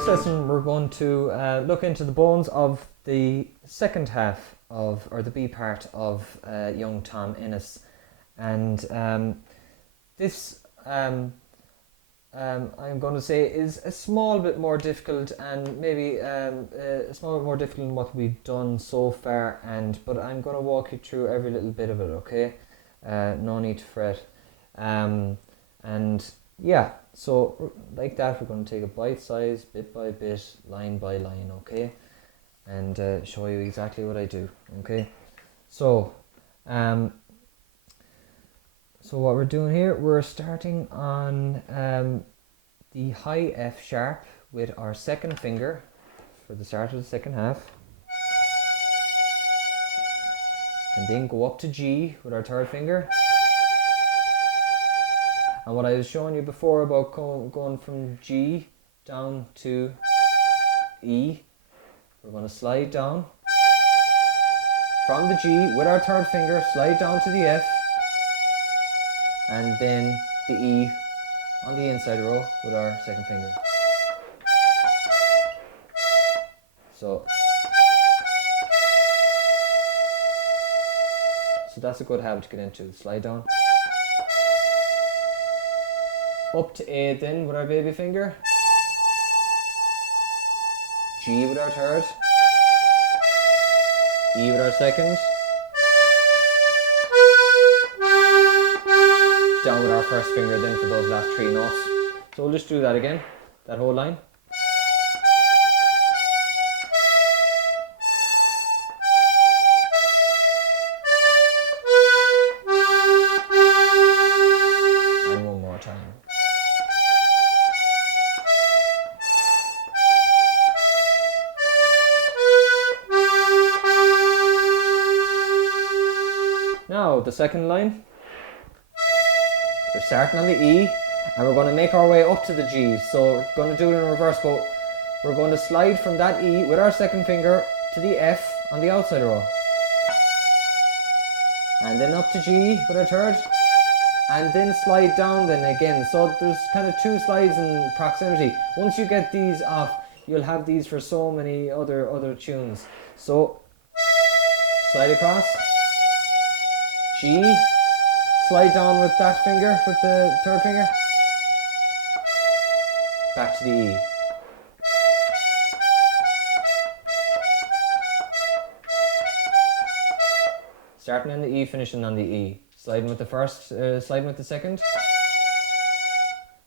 this lesson we're going to look into the bones of the second half of, or the B part of young Tom Ennis. And this, I'm going to say, is a small bit more difficult, and maybe a small bit more difficult than what we've done so far. But I'm going to walk you through every little bit of it, okay? No need to fret. And yeah, so like that, we're going to take it bite size, bit by bit, line by line, okay? And show you exactly what I do, okay? So, so what we're doing here, we're starting on the high F sharp with our second finger for the start of the second half. And then go up to G with our third finger. And what I was showing you before about going from G down to E, we're going to slide down from the G with our third finger, slide down to the F, and then the E on the inside row with our second finger. So that's a good habit to get into. Slide down. Up to A then with our baby finger. G with our third. E with our second. Down with our first finger then for those last three notes. So we'll just do that again, that whole line. And one more time. Now the second line. We're starting on the E and we're going to make our way up to the G. So we're going to do it in reverse, but we're going to slide from that E with our second finger to the F on the outside row. And then up to G with our third. And then slide down then again. So there's kind of two slides in proximity. Once you get these off, you'll have these for so many other tunes. So slide across. G. Slide down with that finger, with the third finger. Back to the E. Starting on the E, finishing on the E. Sliding with the first, sliding with the second.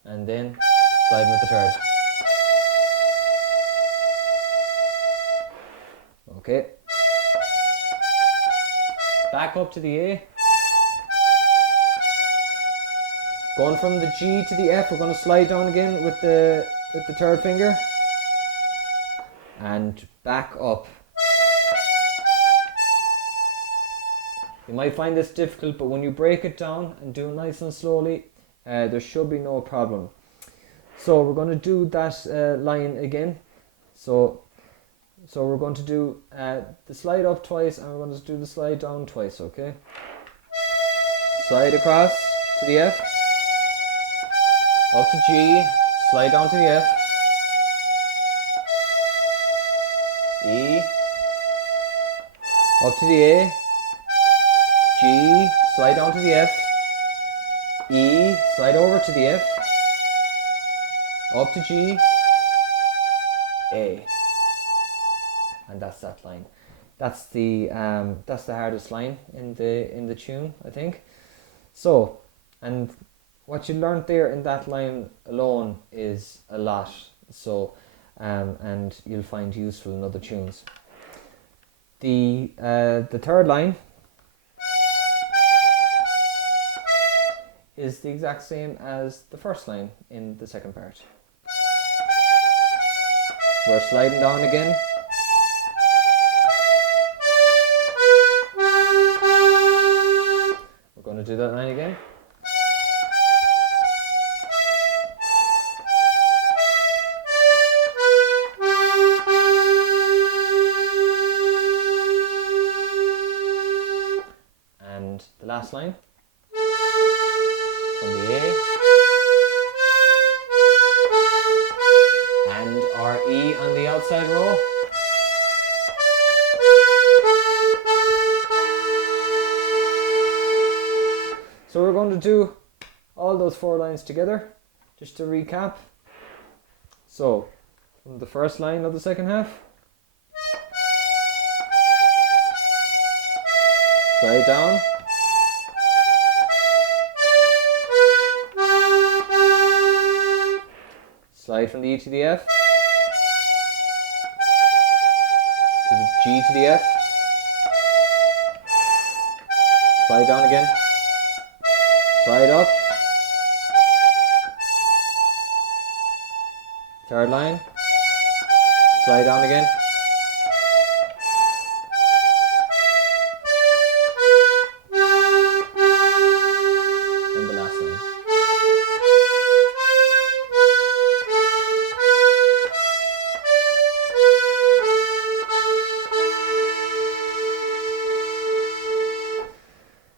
And then sliding with the third. Okay. Back up to the A. Going from the G to the F, we're going to slide down again with the third finger. And back up. You might find this difficult, but when you break it down and do it nice and slowly, there should be no problem. So we're going to do that line again. So we're going to do the slide up twice and we're going to do the slide down twice, okay? Slide across to the F. Up to G, slide down to the F, E, up to the A, G, slide down to the F, E, slide over to the F, up to G, A, and that's that line. That's the hardest line in the tune, I think. So, and what you learned there in that line alone is a lot, so and you'll find useful in other tunes. The third line is the exact same as the first line in the second part. We're sliding down again. We're going to do that line again. The last line from the A and our E outside row. So we're going to do all those 4 lines together, just to recap. So, from the first line of the second half, slide down, slide from the E to the F, to the G to the F, slide down again, slide up, third line, slide down again, and the last line.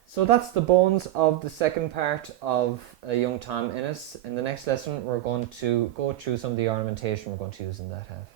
So that's the bones of the second part of young Tom Ennis. In the next lesson, we're going to go through some of the ornamentation we're going to use in that half.